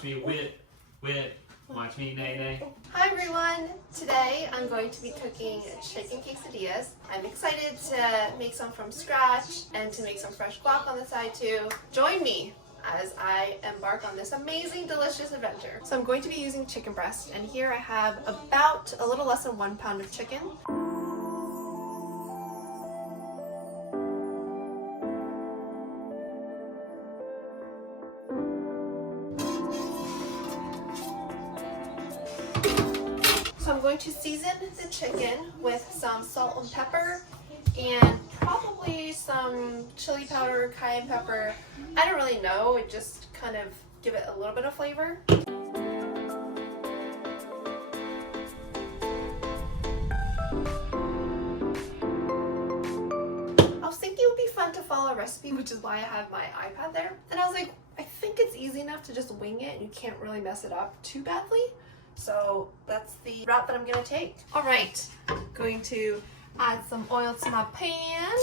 Watch me whip, watch me nay. Hi everyone! Today I'm going to be cooking chicken quesadillas. I'm excited to make some from scratch and to make some fresh guac on the side too. Join me as I embark on this amazing, delicious adventure. So I'm going to be using chicken breast, and here I have about a little less than 1 pound of chicken. So I'm going to season the chicken with some salt and pepper and probably some chili powder, cayenne pepper. I don't really know, it just kind of give it a little bit of flavor. I was thinking it would be fun to follow a recipe, which is why I have my iPad there. And I was like, I think it's easy enough to just wing it and you can't really mess it up too badly. So that's the route that I'm gonna take. All right, going to add some oil to my pan.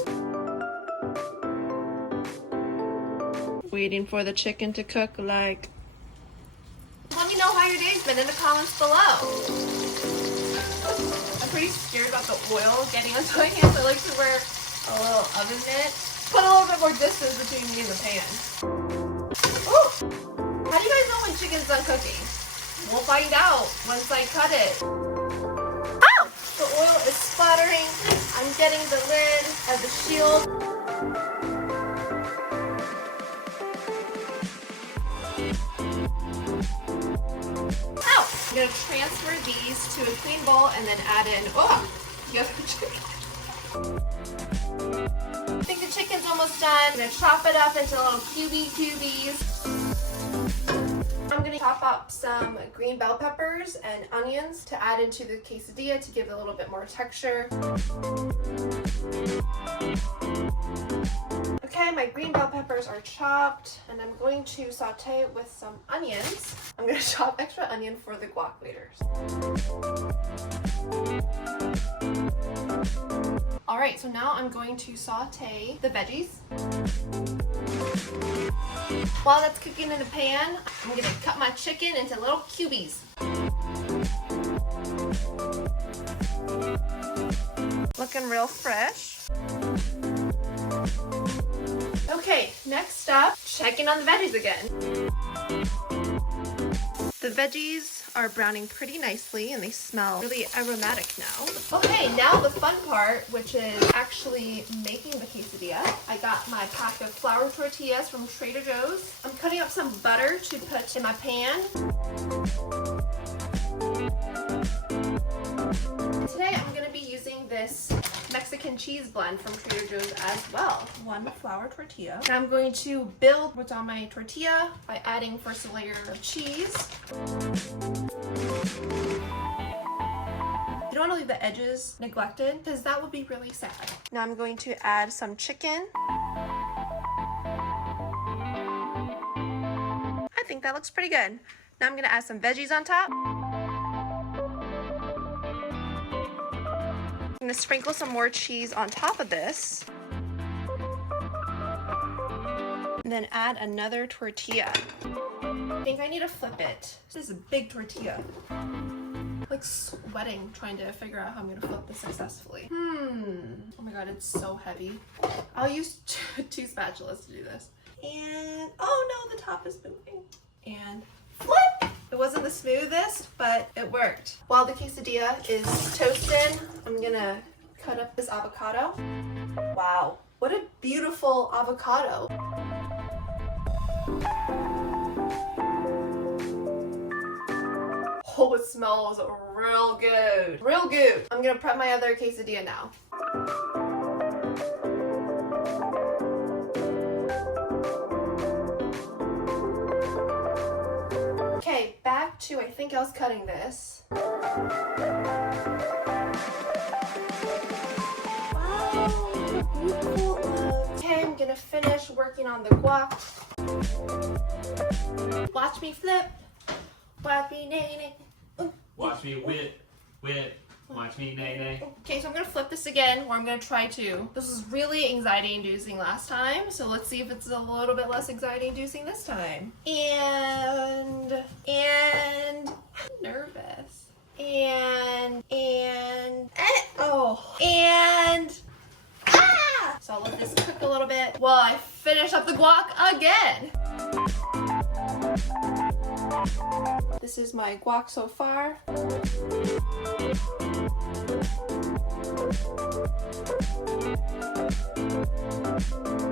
Waiting for the chicken to cook like. Let me know how your day's been in the comments below. I'm pretty scared about the oil getting onto my hands. I like to wear a little oven mitt. Put a little bit more distance between me and the pan. Ooh! How do you guys know when chicken's done cooking? We'll find out once I cut it. Ow! The oil is splattering. I'm getting the lid of the shield. Ow! I'm gonna transfer these to a clean bowl and then add in, the other chicken. I think the chicken's almost done. I'm gonna chop it up into little cubies. I'm going to chop up some green bell peppers and onions to add into the quesadilla to give it a little bit more texture. Okay, my green bell peppers are chopped and I'm going to saute it with some onions. I'm going to chop extra onion for the guac waiters. Alright, so now I'm going to saute the veggies. While that's cooking in the pan, I'm going to cut my chicken into little cubies. Looking real fresh. Okay, next up, checking on the veggies again. The veggies are browning pretty nicely and they smell really aromatic now. Okay, now the fun part, which is actually making the quesadilla. I got my pack of flour tortillas from Trader Joe's. I'm cutting up some butter to put in my pan. And today I'm going to be using this Mexican cheese blend from Trader Joe's as well. 1 flour tortilla. And I'm going to build what's on my tortilla by adding first a layer of cheese. You don't want to leave the edges neglected because that would be really sad. Now I'm going to add some chicken. I think that looks pretty good. Now I'm going to add some veggies on top. I'm going to sprinkle some more cheese on top of this. And then add another tortilla. I think I need to flip it. This is a big tortilla. I'm like sweating trying to figure out how I'm going to flip this successfully. Oh my god, it's so heavy. I'll use 2 spatulas to do this. And oh no, the top is moving. And flip! It wasn't the smoothest, but it worked. While the quesadilla is toasting, I'm gonna cut up this avocado. Wow, what a beautiful avocado. Oh, it smells real good. Real good. I'm gonna prep my other quesadilla now. Okay, back to, I think I was cutting this. Wow, beautiful. Okay, I'm gonna finish working on the guac. Watch me flip. Watch me nay. Watch me whip, watch me nay. Okay, so I'm gonna flip this again, where I'm gonna try to. This was really anxiety-inducing last time, so let's see if it's a little bit less anxiety-inducing this time. And finish up the guac again. This is my guac so far.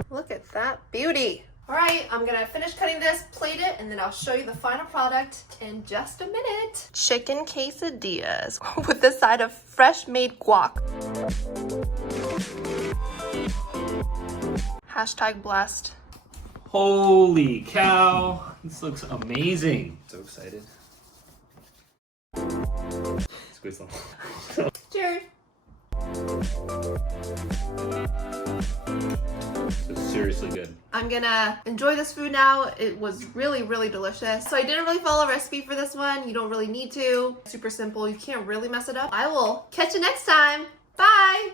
Look at that beauty. All right, I'm gonna finish cutting this, plate it, and then I'll show you the final product in just a minute. Chicken quesadillas with the side of fresh made guac. Hashtag blessed. Holy cow. This looks amazing. So excited. Squeeze them. Cheers. It's seriously good. I'm gonna enjoy this food now. It was really, really delicious. So I didn't really follow a recipe for this one. You don't really need to. Super simple. You can't really mess it up. I will catch you next time. Bye.